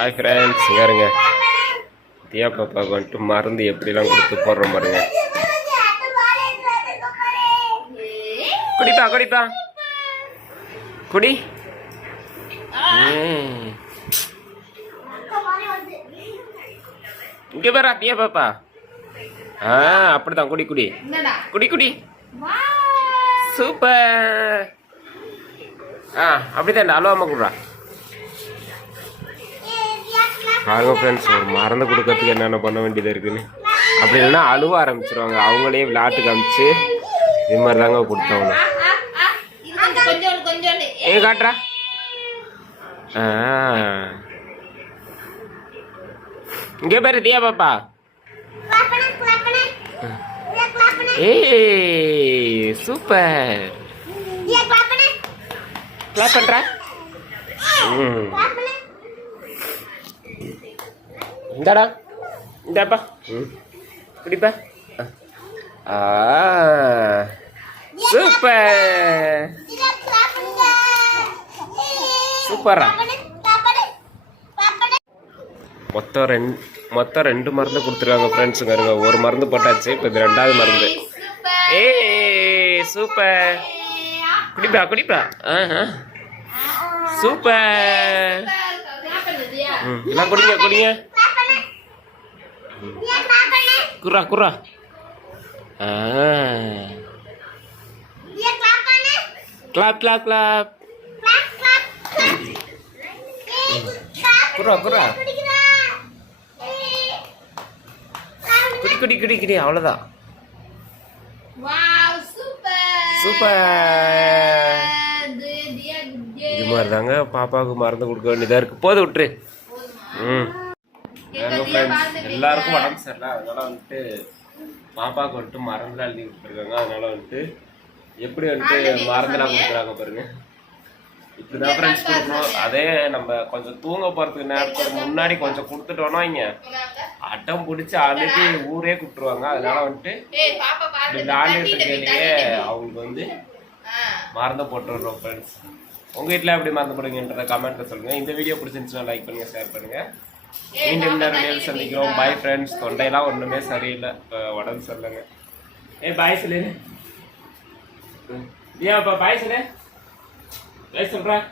Hi friends இருங்க தியா பாப்பாவுக்கு வந்துட்டு மருந்து எப்படிலாம் கொடுத்து போடுறோம் பாருங்க. குடிப்பா குடிப்பா. குடி. இங்க பாரு தியா பாப்பா ஆ அப்படிதான். குடி குடி. குடி குடி. சூப்பர். ஆ அப்படிதான் அலுவாம குடுறா. பாருங்க ஃப்ரெண்ட்ஸ் ஒரு மருந்து கொடுக்கறதுக்கு என்னென்ன பண்ண வேண்டியது இருக்குன்னு. அப்படி இல்லைன்னா அழுவ ஆரம்பிச்சிருவாங்க. அவங்களே விளையாட்டு காமிச்சு இது மாதிரி தாங்க கொடுத்தவங்க. ஏ காட்டுறா. இங்கே பேரு தியா பாப்பா. ஏய் சூப்பர். கிளாப் பண்றா. ம். இந்தாடா. இந்தாப்பா. ம். குடிப்பா. ஆ. சூப்பர். சூப்பரா மொத்தம் ரெண்டு மொத்தம் ரெண்டு மருந்து கொடுத்துருக்காங்க ஃப்ரெண்ட்ஸுங்க இருங்க ஒரு மருந்து போட்டாச்சு இப்போ இது ரெண்டாவது மருந்து. ஏய் சூப்பர். குடிப்பா குடிப்பா. ஆ சூப்பர். ம் எல்லாம் குடிங்க குடிங்க. குர்ரா குர்ரா ஆ கிளாப் கிளாப் கிளாப் குர்ரா குர்ரா குடி குடி குடி குடி அவ்வளோதான் வாவ் சூப்பர் சூப்பர் இது மாதிரி தாங்க பாப்பாவுக்கு மருந்து கொடுக்க வேண்டியதாக இருக்கு. போது விட்டுரு. ம். எங்க ஃப்ரெண்ட்ஸ் எல்லாருக்கும் உடம்பு சரியில்லை. அதனால வந்துட்டு பாப்பாவுக்கு வந்துட்டு மருந்துலாம் எழுதி கொடுத்துருக்காங்க. அதனால வந்துட்டு எப்படி வந்துட்டு மருந்துலாம் கொடுக்குறாங்க பாருங்க. இப்படிதான் ஃப்ரெண்ட்ஸ் கொடுக்கணும். அதே நம்ம கொஞ்சம் தூங்க போறதுக்கு நேரத்துக்கு முன்னாடி கொஞ்சம் கொடுத்துட்டோம்னா இங்க அட்டம் பிடிச்சி அழுதி ஊரே கூப்பிட்டுருவாங்க. அதனால வந்துட்டு இப்படி பாத்து விளையாண்டுட்டு இருக்கையிலேயே அவங்களுக்கு வந்து மறந்து போட்டு விடுறோம் ஃப்ரெண்ட்ஸ் உங்க வீட்டில் எப்படி மறந்து போடுங்கன்றத கமெண்ட்ல சொல்லுங்க. இந்த வீடியோ பிடிச்சிருந்துச்சுன்னா லைக் பண்ணுங்க ஷேர் பண்ணுங்க. மீண்டும் இன்னொரு சந்திக்கிறோம். பாய் ஃப்ரெண்ட்ஸ் தொண்டையெல்லாம் ஒன்றுமே சரியில்லை. இப்போ உடம்பு சொல்லுங்க ஏ பாய் சொல்லு ஏன் அப்பா பாய் சொல்லு பாய் சொல்கிறேன்